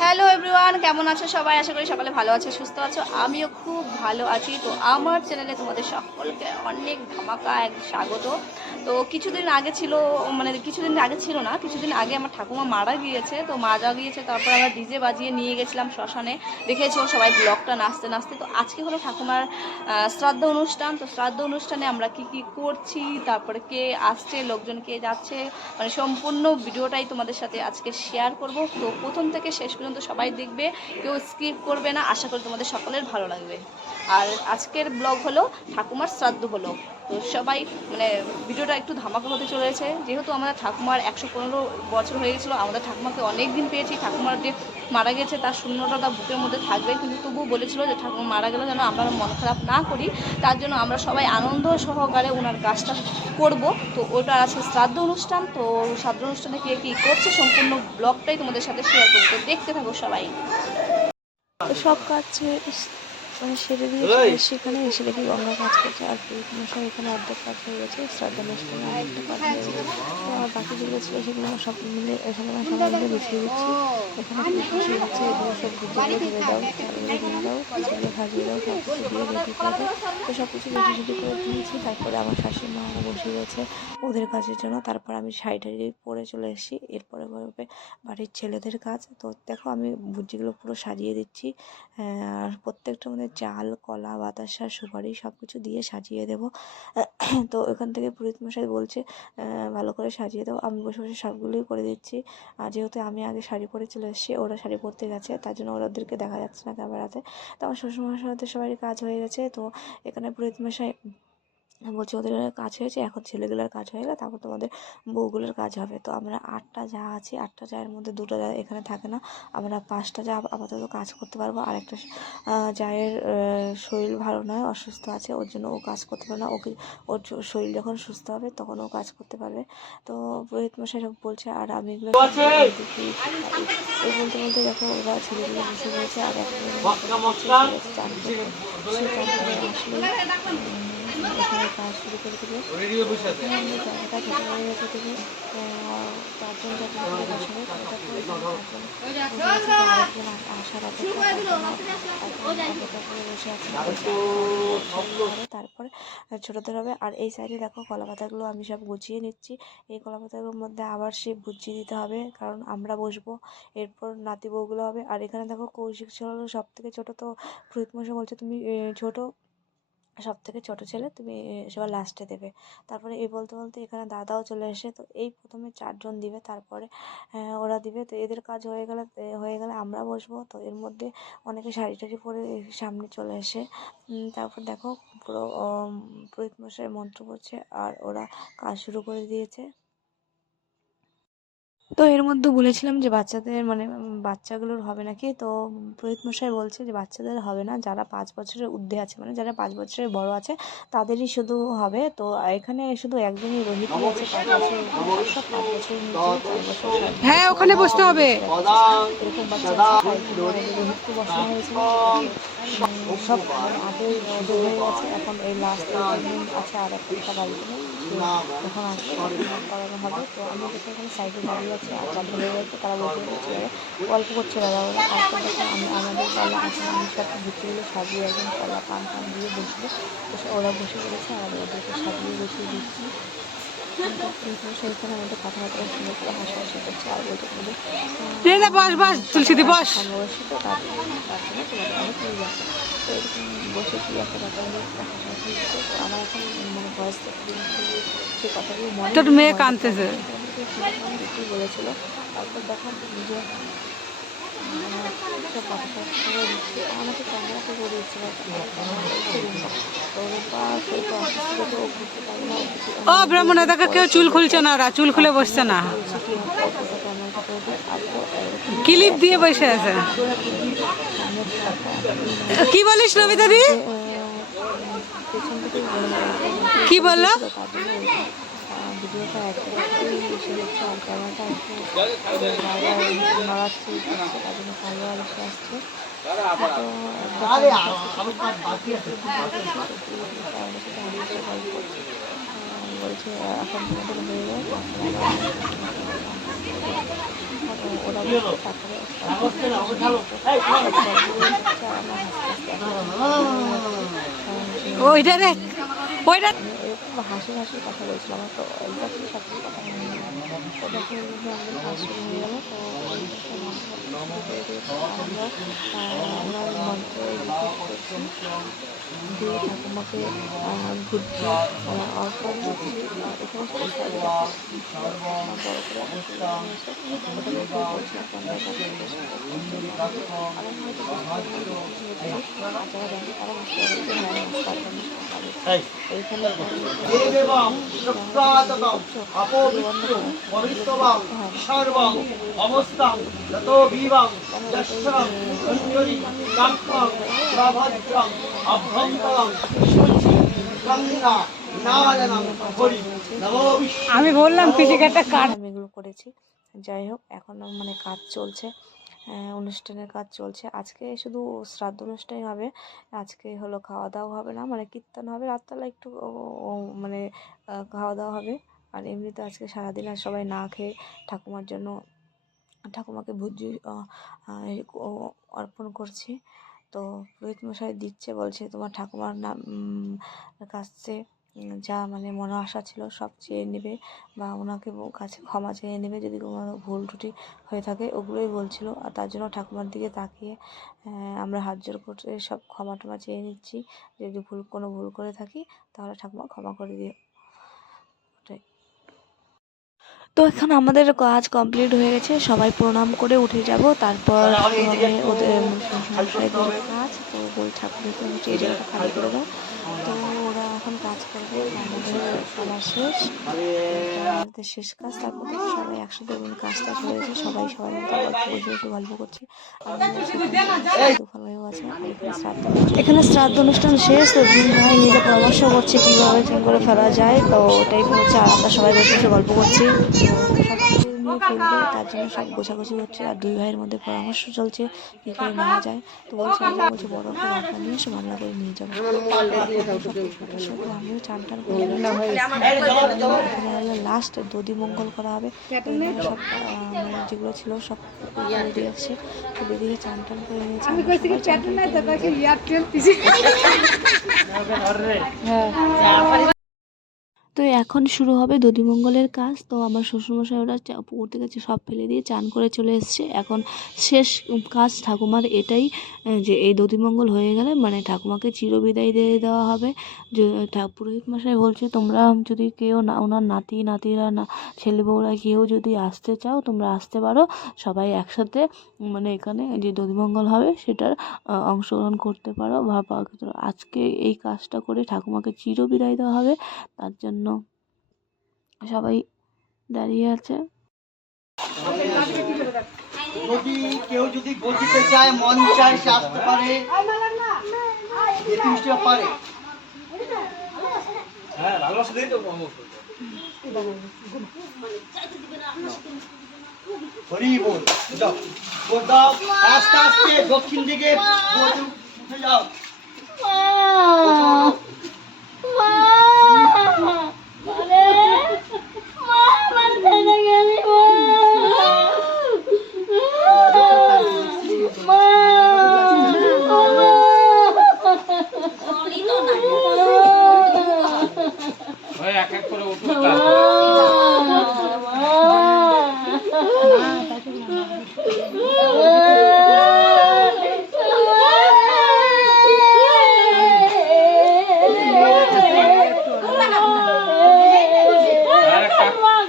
Hello everyone, কেমন আছো সবাই? আশা করি সকালে ভালো আছো, সুস্থ আছো। আমিও খুব ভালো আছি। তো আমার চ্যানেলে তোমাদের সকলকে অনেক ধামাকা এক স্বাগত। তো কিছুদিন আগে ছিল, মানে কিছুদিন আগে ছিল না, কিছুদিন আগে আমার ঠাকুমা মারা গিয়েছে। তো মারা গিয়েছে, তারপর আমরা ডিজে বাজিয়ে নিয়ে গেছিলাম শ্মশানে। দেখেছো সবাই ব্লগটা নাচতে নাচতে। তো আজকে হলো ঠাকুমার শ্রাদ্ধ অনুষ্ঠান। তো শ্রাদ্ধ অনুষ্ঠানে আমরা কি কি করছি, তারপরে কে আসছে, লোকজন কে যাচ্ছে, মানে সম্পূর্ণ ভিডিওটাই তোমাদের সাথে আজকে শেয়ার করব। তো প্রথম থেকে শেষ পর্যন্ত সবাই দেখবে, কেউ স্কিপ করবে না। আশা করি তোমাদের সকলের ভালো লাগবে। আর আজকের ব্লগ হলো ঠাকুমার শ্রাদ্ধ হলো। তো সবাই মানে ভিডিওটা একটু ধামাকা হতে চলেছে, যেহেতু আমাদের ঠাকুমার 115 বছর হয়ে গেছিলো। আমাদের ঠাকুমাকে অনেক দিন পেয়েছি। ঠাকুমার যে মারা গেছে তার শূন্যটা তার বুকের মধ্যে থাকবে, কিন্তু তবুও বলেছিল যে ঠাকুমা মারা গেলে যেন আমরা মন খারাপ না করি। তার জন্য আমরা সবাই আনন্দ সহকারে ওনার কাজটা করব। তো ওটা আছে শ্রাদ্ধ অনুষ্ঠান। তো শ্রাদ্ধ অনুষ্ঠানে কে কী করছে সম্পূর্ণ ব্লগটাই তোমাদের সাথে শেয়ার করবো। তো দেখতে থাকো সবাই। তো সব কাজ মানে সেরে দিয়ে সেখানে এসে দেখি গঙ্গা কাজ করছে, আর পুরোহিত মশাই এখানে অর্ধেক কাজ হয়ে গেছে, শ্রাদ্ধ অনুষ্ঠানে অনেকটা কাজ হয়ে গেছে। তো আমার বাকি যেগুলো ছিল সেগুলো আমার সব মিলে এখানে আমার সবাই মিলে গুছিয়ে দিচ্ছি। এখানে পুরোহিত মশাই দিচ্ছে, এগুলো সব গুজিয়ে ঢেলে দাও, চালগুলো ঢেলে দাও, কিছুগুলো সাজিয়ে দাও, সব কিছু দিয়ে রেডি করবে। তো সব কিছু রেডি করে দিয়েছি। তারপরে আমার শাশুড়ি মা বসে গেছে ওদের কাজের জন্য। তারপর আমি শাড়ি টাড়ি পরে চলে এসেছি। এরপরে করবে বাড়ির ছেলেদের কাজ। তো দেখো আমি ভুজিগুলো পুরো সাজিয়ে দিচ্ছি। আর প্রত্যেকটার মধ্যে চাল, কলা, বাতাসা, সুপারি সব কিছু দিয়ে সাজিয়ে দেবো। তো এখান থেকে পুরোহিত মশাই বলছে ভালো করে সাজিয়ে দাও। আমি বসে বসে সবগুলোই করে দিচ্ছি। আর যেহেতু আমি আগে শাড়ি পরে চলে এসেছি, ওরা শাড়ি পরতে গেছে, তার জন্য ওদেরকে দেখা যাচ্ছে না ক্যামেরাতে। তো আমার শ্বশুরমশাই হাতে সবারই কাজ হয়ে গেছে। তো এখানে পুরোহিত মশাই বলছে ওদের কাজ হয়েছে, এখন ছেলেগুলোর কাজ হয়ে গেলে তারপর তোমাদের বউগুলোর কাজ হবে। তো আমরা 8টা যা আছি, 8টা জায়ের মধ্যে 2টা যা এখানে থাকে না। আমরা 5টা যা আপাতত কাজ করতে পারবো। আর একটা জায়ের শরীর ভালো নয়, অসুস্থ আছে, ওর জন্য ও কাজ করতে পারে না। ওর শরীর যখন সুস্থ হবে তখন ও কাজ করতে পারবে। তো পুরোহিত মশাই সব বলছে, আর আমি এগুলো এই বলতে বলতে দেখো ওরা ছেলেগুলো বসে রয়েছে। আর একটা চান করতে, সে চান করে আসলে এখানে কাজ শুরু করে দেবে। এখানে আমাদের জায়গাটা ছোটো হয়ে গেছে থেকে 4জন করে বসাবে। আরেকজন আসার অপেক্ষা, অপেক্ষা করে বসে আছে। তারপরে ছোটোদের হবে। আর এই সাইডে দেখো কলা পাতাগুলো আমি সব গুছিয়ে নিচ্ছি। এই কলা পাতাগুলোর মধ্যে আবার সে গুছিয়ে দিতে হবে, কারণ আমরা বসবো, এরপর নাতি বউগুলো হবে। আর এখানে দেখো কৌশিক ছিল সব থেকে ছোটো। তো পুরোহিত মশাই বলছে তুমি ছোটো, সব থেকে ছোটো ছেলে, তুমি সবার লাস্টে দেবে। তারপরে এই বলতে বলতে এখানে দাদাও চলে এসে। তো এই প্রথমে 4জন দিবে, তারপরে ওরা দিবে। তো এদের কাজ হয়ে গেলে আমরা বসবো। তো এর মধ্যে অনেকে শাড়ি টাড়ি পরে সামনে চলে এসে তারপর দেখো পুরো পুরোহিত মশাই মন্ত্র পড়ছে আর ওরা কাজ শুরু করে দিয়েছে। তো এর মধ্যে বলেছিলাম যে বাচ্চাদের মানে বাচ্চাগুলোর হবে নাকি। তো পুরোহিত মশাই বলছে যে বাচ্চাদের হবে না, যারা 5 বছরের ঊর্ধ্বে আছে, মানে যারা 5 বছরের বড় আছে তাদেরই শুধু হবে। তো এখানে শুধু একজনই রোহিতই আছে 5 বছরের উপরে, সব 5 বছরের নিচে, 4 বছর, 7 বছর, হ্যাঁ ওখানে বসতে হবে। এরকম বাচ্চা আছে। তাই জন্য রোহিতকে বসানো হয়েছিল। সব মানে আগে ওদের হয়ে গেছে, এখন এই লাস্ট আছে আর একটা বাড়িতে নেই, যখন আসবে তখন করানো হবে। তো আমি দেখে এখানে সাইডে দাঁড়িয়ে আছি, আর যাদের হয়ে গেছে তারা বসে বসে চেয়ারে গল্প করছে দাদা ওরা। তারপর দেখো আমাদের পালা, এখন আমি সব গুছিয়ে সাজিয়ে একদম কলা পান টান দিয়ে বসবো। ওরা বসে পড়েছে আর আমি ওদেরকে সাজিয়ে গুছিয়ে দিচ্ছি। সেইখানে আমাদের কথাবার্তা শুনে পুরো হাসাহাসি করছে আর বলছে তোমাদের বস বস তুলসীদি বস। ভালোবাসি, তো তার জন্য তোমাদের অনেক নিয়ে যাচ্ছে। তো এরকম বসে কি একটা ব্যাপার নিয়ে হাসাহাসি হচ্ছে। তো আমার এখন মানে ভয়েস সেই কথাগুলো তোর মেয়ে কাঁদতেছে। কিছুই বলেছিল। তারপর দেখো নিজে সব কথা করে দিচ্ছি। আমাকে ক্যামেরাতে করে দিচ্ছিল, তো রূপা সেই তো অসুস্থ থেকে ও ঘুরতে পারে না, ও ব্রাহ্মণ দেখো কেউ চুল খুলছে না, ওরা চুল খুলে বসছে না, বলছে কি ক্যামেরাটা করে দিই। আর ক্লিপ দিয়ে বসে আছে। কি বলিস নবিতা দি? পেছন থেকে কি বললো? তার জন্য ভিডিওটা একটু এসে হচ্ছে, আর ক্যামেরাটা একটু নড়াচ্ছে তার জন্য কালো এসে আসছে। বলছে এখন তোমাদের হয়ে যায়, তারপরে তারপরে ওইটা রে ওইটা এরকম হাসি হাসি কথা বলছিল আমার, তো এক্স্যাক্টলি সব কিছু কথা মনে নেই। তো দেখো এইভাবে আমাদের কাজ শুরু হয়ে গেল। তো মন্ত্র করে দিয়েছে, আমরা ওনার মন্ত্র রিপিট করছি, দিয়ে ঠাকুমাকে ঘুরছি, অর্পণ করছি। এখানে সাথে সাইডে বড় করে একটা নিয়েছে, ওটা দেখে বলছিলাম আমরা কাজ শেষ করছি। আমি হয়তো বুঝতে পারছি, আর যারা দেখে তারা বুঝতে পারবে যে হ্যাঁ তার জন্য হবে। এইখানে আমি বললাম পিছিয়ে একটা কাট। আমি এগুলো করেছি। যাই হোক, এখন মানে কাজ চলছে, অনুষ্ঠানের কাজ চলছে। আজকে শুধু শ্রাদ্ধ অনুষ্ঠানই হবে, আজকে হলো খাওয়া দাওয়া হবে না, মানে কীর্তন হবে রাতবেলা একটু, মানে খাওয়া দাওয়া হবে। আর এমনিতে আজকে সারাদিন আর সবাই না খেয়ে ঠাকুমার জন্য, ঠাকুমাকে ভুজি অর্পণ করছি। তো পুরোহিত মশাই দিচ্ছে, বলছে তোমার ঠাকুমার নাম কাছে যা মানে মনে আশা ছিল সব চেয়ে নেবে, বা ওনাকে কাছে ক্ষমা চেয়ে নেবে যদি কোনো ভুল ত্রুটি হয়ে থাকে, ওগুলোই বলছিল। আর তার জন্য ঠাকুমার দিকে তাকিয়ে আমরা হাত জোড় করে সব ক্ষমা টমা চেয়ে নিচ্ছি। যদি কোনো ভুল করে থাকি তাহলে ঠাকুমা ক্ষমা করে দিও। ওটাই। তো এখন আমাদের কাজ কমপ্লিট হয়ে গেছে, সবাই প্রণাম করে উঠে যাব। তারপর ওদের মশাইদের কাজ, তো ওই ঠাকুরকে হচ্ছে এই জায়গাটা খালি করে দাও। তো ওরা এখন কাজ করবে, আমাদের সবার শেষ, আমাদের শেষ কাজ। তারপর তো সবাই একসাথে কাজটা হয়ে গেছে, সবাই সবার মধ্যে বসে বসে গল্প করছি। এখানে শ্রাদ্ধ অনুষ্ঠান শেষ, তো দুই ভাই মিলে পরামর্শ করছে কীভাবে করে ফেলা যায়। তো ওটাই হচ্ছে, আর আমরা সবাই বসে বসে গল্প করছি। সব কিছু নিয়ে ফেলবে, তার জন্য সব গোছাগুছি হচ্ছে, আর দুই ভাইয়ের মধ্যে পরামর্শ চলছে কী করে নেওয়া যায়। তো বলছে আমরা বলছে বড় একটা গামলা নিয়ে এসে গামলা করে নিয়ে যাবো। আমিও চান টান করে এখানে লাস্ট দধি মঙ্গল করা হবে। সব মানে যেগুলো ছিল সব রেডি আছে, তো দিদিকে চান টান করে নিয়েছে। তো এখন শুরু হবে দধিমঙ্গলের কাজ। তো আমার শ্বশুরমশাই ওরা পুকুর থেকে সব ফেলে দিয়ে চান করে চলে এসছে। এখন শেষ কাজ ঠাকুমার এটাই, যে এই দধিমঙ্গল হয়ে গেলে মানে ঠাকুমাকে চিরবিদায় দিয়ে দেওয়া হবে। যে পুরোহিত মশাই বলছে তোমরা যদি কেউ না, ওনার নাতিরা না, ছেলে বউরা কেউ যদি আসতে চাও তোমরা আসতে পারো, সবাই একসাথে মানে এখানে যে দধিমঙ্গল হবে সেটার অংশগ্রহণ করতে পারো। বা আজকে এই কাজটা করে ঠাকুমাকে চিরবিদায় দেওয়া হবে, তার জন্য সবাই দাঁড়িয়ে আছে। যদি কেউ যদি গদিতে চায়, মন চায়, সে আসতে পারে, পারে। হ্যাঁ, ভালোবাসা দিই তো হরি বল। যাও আস্তে আস্তে দক্ষিণ দিকে উঠে যাও। এক এক করে উঠুন।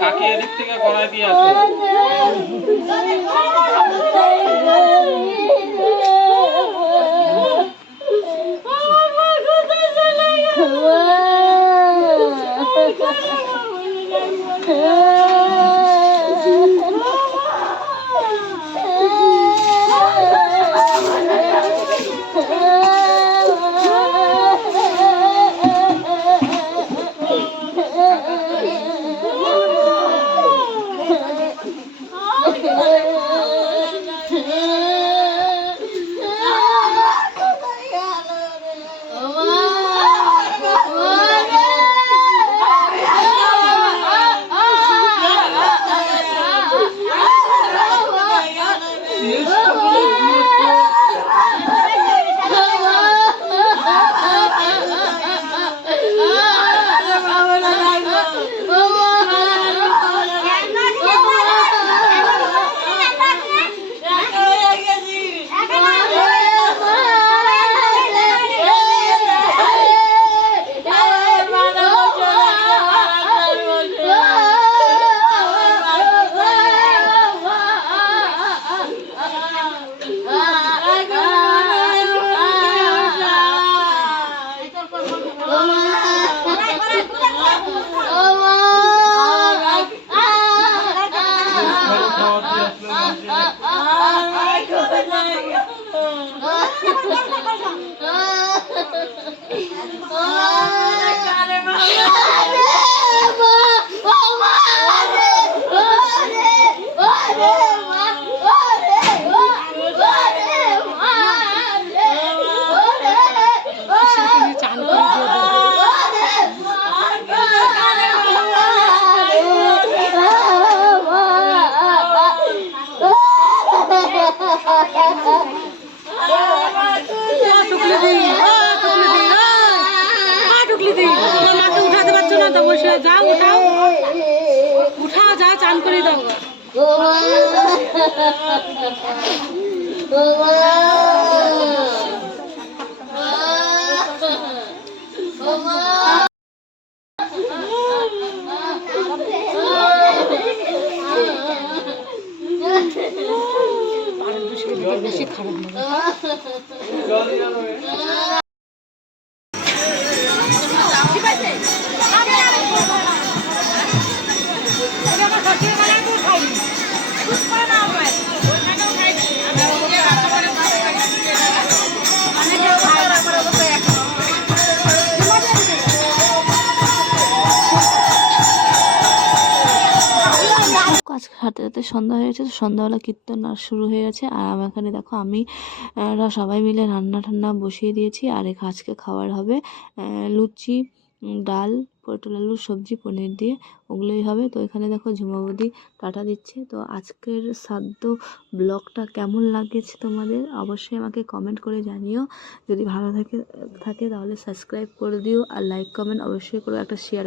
কাকে এদিক থেকে করাই দিয়ে আসো। চান করে দিয়ে দেবো। টুকলি দি, টুকলি দি, তোমার মাকে উঠাতে পারছো না তো বসে যাও, উঠাও উঠাও, যাও চান করে দাও। বেশি খারাপ না। কাজ হাতে হাতে সন্ধ্যা হয়ে গেছে, তো সন্ধ্যাবেলা কীর্তন আর শুরু হয়ে গেছে। আর আমার এখানে দেখো আমি সবাই মিলে রান্না ঠান্না বসিয়ে দিয়েছি। আর আজকে খাবার হবে লুচি, ডাল, পটল আলুর সবজি, পনির দিয়ে, ওগুলোই হবে। তো এখানে দেখো ঝুমা বৌদি টাটা দিচ্ছে। তো আজকের শ্রাদ্ধ ব্লগটা কেমন লাগছে তোমাদের অবশ্যই আমাকে কমেন্ট করে জানিও। যদি ভালো থাকে তাহলে সাবস্ক্রাইব করে দিও, আর লাইক কমেন্ট অবশ্যই করো, একটা শেয়ার